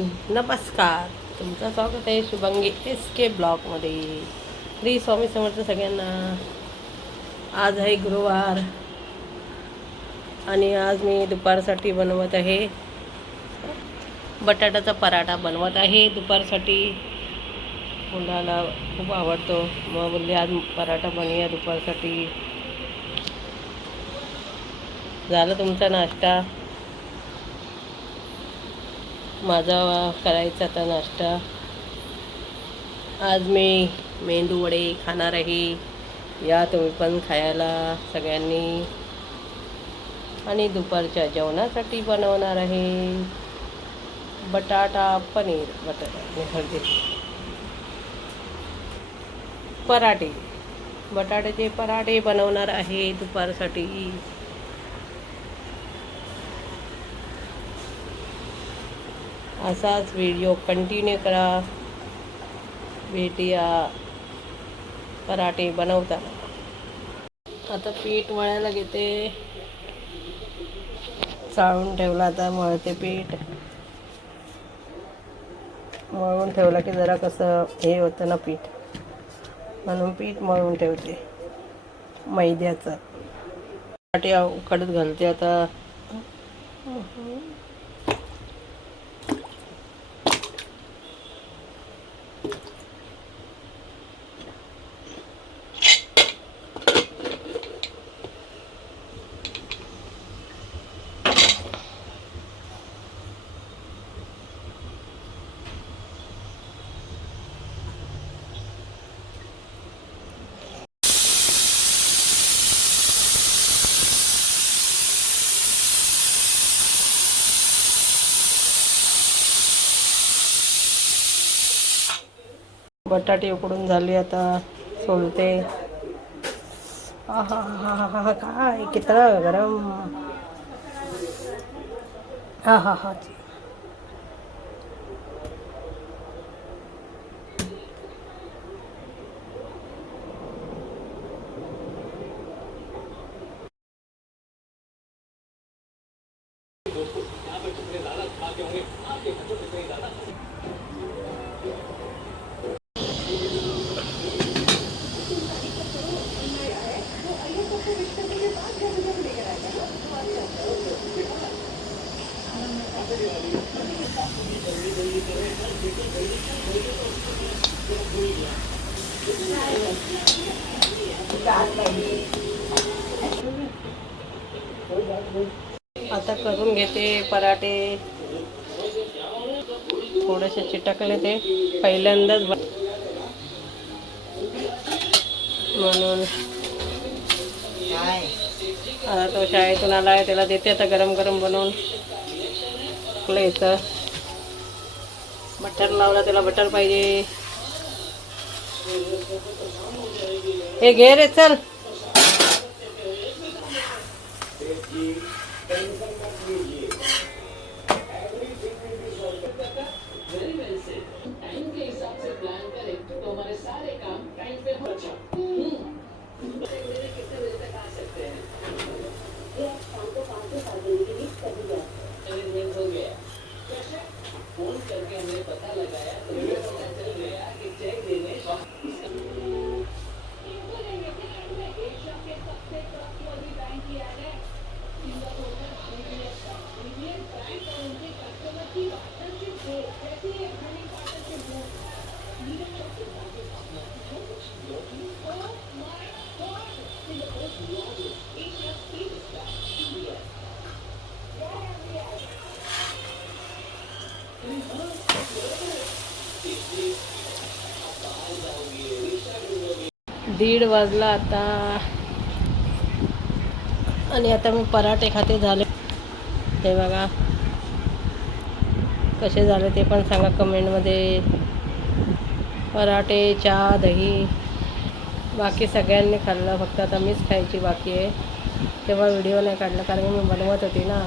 नमस्कार, तुमचं स्वागत आहे शुभांगी SK ब्लॉगमध्ये. श्री स्वामी समर्थ सगळ्यांना. आज आहे गुरुवार आणि आज मी दुपारसाठी बनवत आहे बटाट्याचा पराठा बनवत आहे दुपारसाठी. मुलाला खूप आवडतो, मग बोलले आज पराठा बनवूया दुपारसाठी. झालं तुमचा नाश्ता? माझा करायचा आता नाश्ता. आज मी मेंदू वडे खाणार आहे. या तुम्ही पण खायला सगळ्यांनी. आणि दुपारच्या जेवणासाठी बनवणार आहे बटाटा पनीर, पराठे, बटाट्याचे पराठे बनवणार आहे दुपारसाठी. असाच व्हिडिओ कंटिन्यू करा. भेटूया पराठे बनवताना. आता पीठ मळायला घेते. चाळून ठेवला, आता मळते पीठ. मळून ठेवलं की जरा कसं हे होतं ना पीठ, म्हणून पीठ मळून ठेवते मैद्याचं. पराठे उकडत घालते आता. बटाटे उकडून झाले, आता सोलते. हा हा हा हा हा, काय कितना गरम. हा हा हा. आता करून घेते पराठे. थोडेसे चिटकले ते पहिल्यांदाच म्हणून. आता तो शाळेतून आला आहे, त्याला देते आता गरम गरम बनवून. याचं बटर लावला, त्याला बटर पाहिजे. हे घे रे, चल. दीड वाजला आता आणि आता मी पराठे खाते. झाले हे बघा, कसे झाले ते पण सांगा कमेंटमध्ये. पराठे, चहा, दही, बाकी सगळ्यांनी खाल्लं, फक्त आता मीच खायची बाकी आहे. तेव्हा व्हिडिओ नाही काढला कारण मी बनवत होती ना,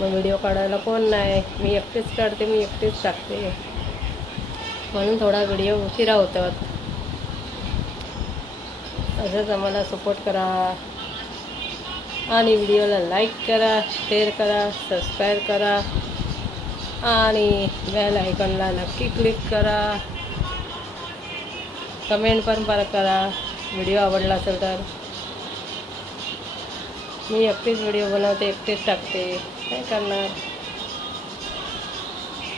मग व्हिडिओ काढायला कोण नाही. मी एकटीच काढते, मी एकटीच टाकते, म्हणून थोडा व्हिडिओ उशिरा होतात. असंच आम्हाला सपोर्ट करा आणि व्हिडिओला लाईक करा, शेअर करा, सबस्क्राईब करा. आणि बेल आयकॉनला नक्की क्लिक करा. कमेंट पण करा व्हिडिओ आवडला असेल तर. मी एकटीच व्हिडिओ बनवते, एकटीच टाकते, काय करणार.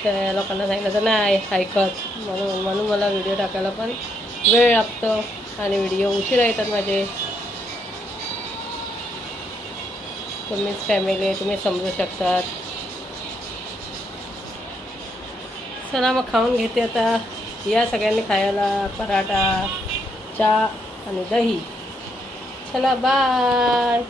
त्या लोकांना सांगितलं तर नाही ऐकत, म्हणून मला व्हिडिओ टाकायला पण वेळ लागतो आणि व्हिडिओ उशिरा येतात माझे. तुम्हीच फॅमिली आहे, तुम्ही समजू शकतात. चला मग खाऊन घेते आता. या सगळ्यांनी खायला पराठा, चहा आणि दही. चला बाय.